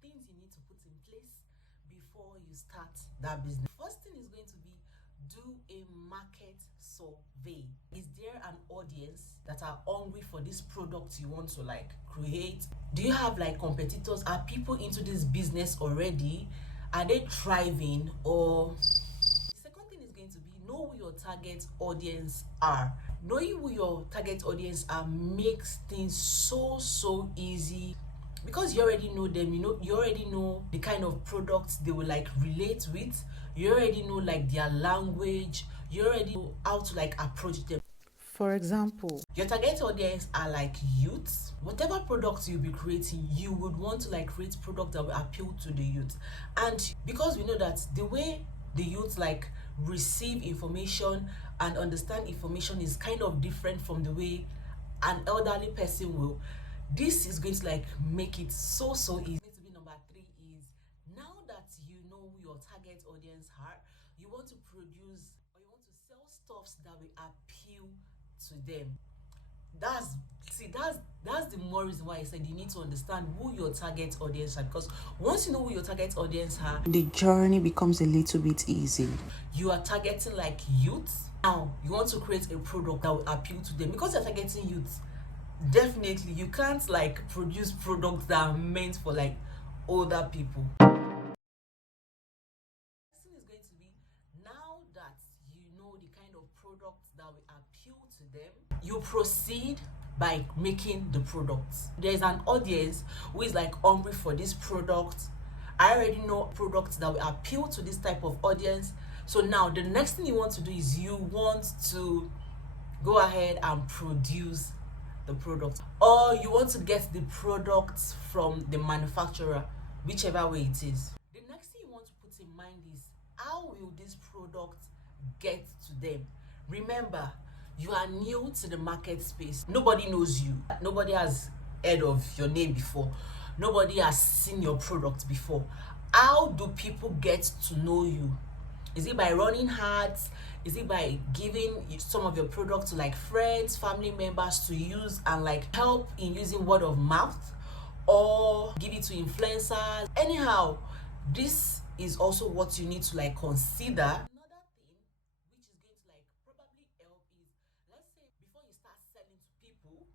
things you need to put in place before you start that business. First thing is going to be do a market survey. Is there an audience that are hungry for this product you want to like create? Do you have like competitors? Are people into this business already? Are they thriving? Or the second thing is going to be know who your target audience are. Knowing who your target audience are makes things so easy because you already know them. You already know the kind of products they will like relate with. You already know like their language. You already know how to like approach them. For example, your target audience are like youths. Whatever products you'll be creating, you would want to like create products that will appeal to the youth. And because we know that the way the youth like receive information and understand information is kind of different from the way an elderly person will, this is going to like make it so easy. Going to be number 3 is, now that you know who your target audience are, you want to produce or you want to sell stuffs that will appeal to them. That's the more reason why I said you need to understand who your target audience are, because once you know who your target audience are, the journey becomes a little bit easy. You are targeting like youths. Now you want to create a product that will appeal to them. Because you're targeting youths, definitely you can't like produce products that are meant for like older people. This is going to be, now that you know the kind of products that will appeal to them, you proceed by making the products. There's an audience who is like hungry for this product. I already know products that will appeal to this type of audience. So now the next thing you want to do is you want to go ahead and produce the product, or you want to get the products from the manufacturer, whichever way it is. The next thing you want to put in mind is, how will this product get to them? Remember, you are new to the market space. Nobody knows you. Nobody has heard of your name before. Nobody has seen your product before. How do people get to know you? Is it by running ads? Is it by giving some of your products to like friends, family members to use and like help in using word of mouth, or give it to influencers? Anyhow, this is also what you need to like consider. Another thing which is going to like probably help is, let's say before you start selling to people,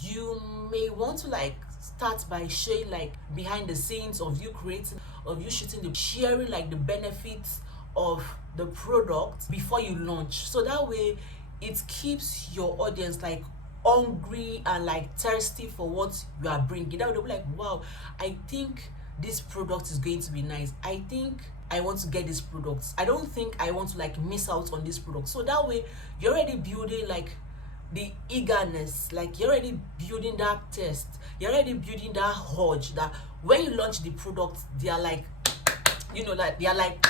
you may want to like start by showing like behind the scenes of you creating, of you shooting, the sharing like the benefits of the product before you launch. So that way it keeps your audience like hungry and like thirsty for what you are bringing. That would be like, wow, I think this product is going to be nice. I think I want to get this product. I don't think I want to like miss out on this product. So that way you're already building like the eagerness, like you're already building that test, you're already building that urge that when you launch the product, they are like, like they are like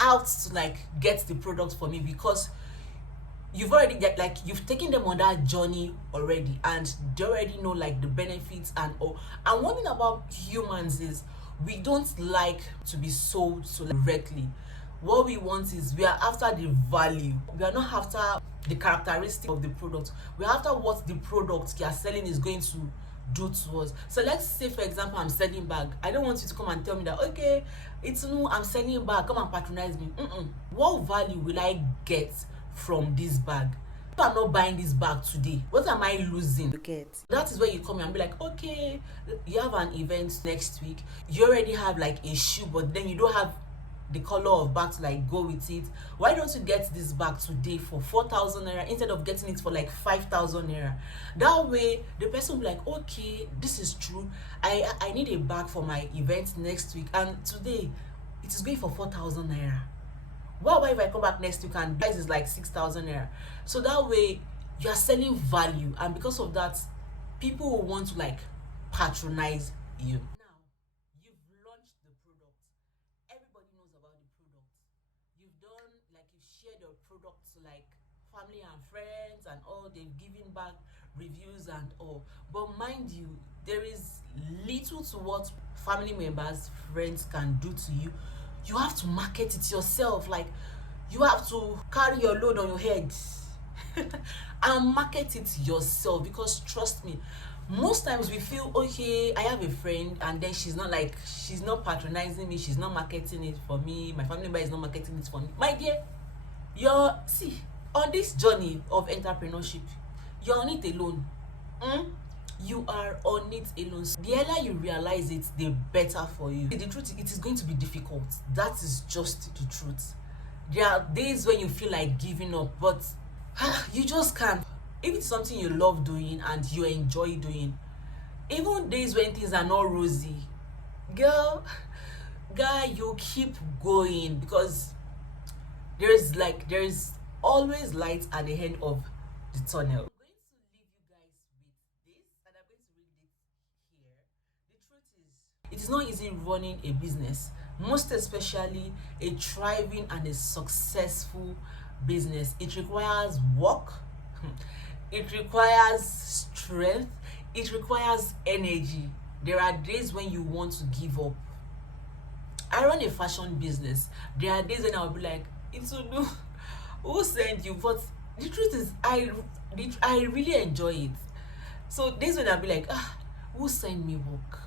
out to like get the product for me, because you've already you've taken them on that journey already, and they already know like the benefits and all. And one thing about humans is we don't like to be sold so directly. What we want is, we are after the value. We are not after the characteristic of the product. We're after what the product you are selling is going to do to us. So let's say for example I'm selling bag. I don't want you to come and tell me that, okay, it's no, I'm selling bag, come and patronize me. What value will I get from this bag? If I'm not buying this bag today, what am I losing to get? That is where you come and be like, okay, you have an event next week, you already have like a shoe, but then you don't have the color of bag to like go with it. Why don't you get this bag today for 4,000 naira instead of getting it for like 5,000 naira? That way the person will be like, okay, this is true, I need a bag for my event next week, and today it is going for 4,000 naira. What about if I come back next week and price is like 6,000 naira? So that way you are selling value, and because of that, people will want to like patronize you. Now you've launched the product, everybody knows about the product, you've done like, you've shared your product to like family and friends and all, they've given back reviews and all. But mind you, there is little to what family members, friends can do to you. You have to market it yourself. Like, you have to carry your load on your head. and market it yourself. Because trust me, most times we feel, okay, I have a friend and then she's not patronizing me, she's not marketing it for me, my family member is not marketing it for me. My dear, you're see, on this journey of entrepreneurship, you're on it alone. You are on it alone. So the earlier you realize it, the better for you. The truth, it is going to be difficult. That is just the truth. There are days when you feel like giving up, but you just can't. If it's something you love doing and you enjoy doing, even days when things are not rosy, girl, guy, you keep going, because there is always light at the end of the tunnel. I'm going to leave you guys with this, and I'm going to read it here. The truth is, it is not easy running a business, most especially a thriving and a successful business. It requires work, it requires strength, it requires energy. There are days when you want to give up. I run a fashion business. There are days when I'll be like, it's to do who sent you? But the truth is, I really enjoy it. So days when I'll be like, who sent me work?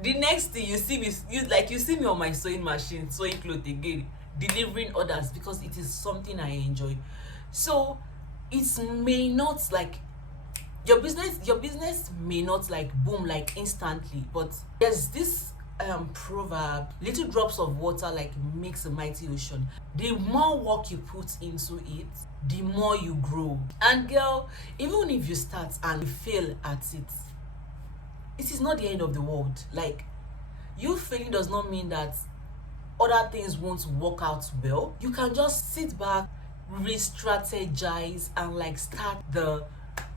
The next thing you see me, you see me on my sewing machine, sewing clothes again, delivering orders, because it is something I enjoy. So it may not like your business may not like boom like instantly, but there's this proverb, little drops of water like makes a mighty ocean. The more work you put into it, the more you grow. And girl, even if you start and you fail at it, it is not the end of the world. Like, you failing does not mean that other things won't work out well. You can just sit back, re-strategize, and like start the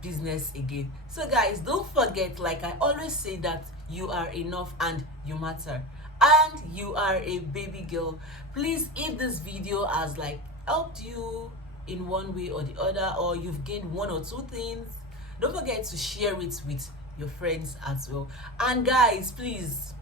business again. So guys, don't forget, like I always say, that you are enough and you matter, and you are a baby girl. Please, if this video has like helped you in one way or the other, or you've gained one or two things, don't forget to share it with your friends as well. And guys, please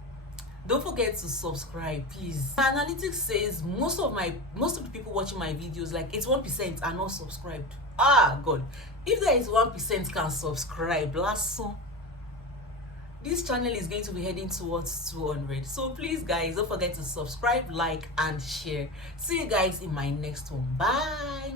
don't forget to subscribe, please. My analytics says most of the people watching my videos, like 81% are not subscribed. God, if there is 1% can subscribe, last song, this channel is going to be heading towards 200. So please guys, don't forget to subscribe, like, and share. See you guys in my next one. Bye.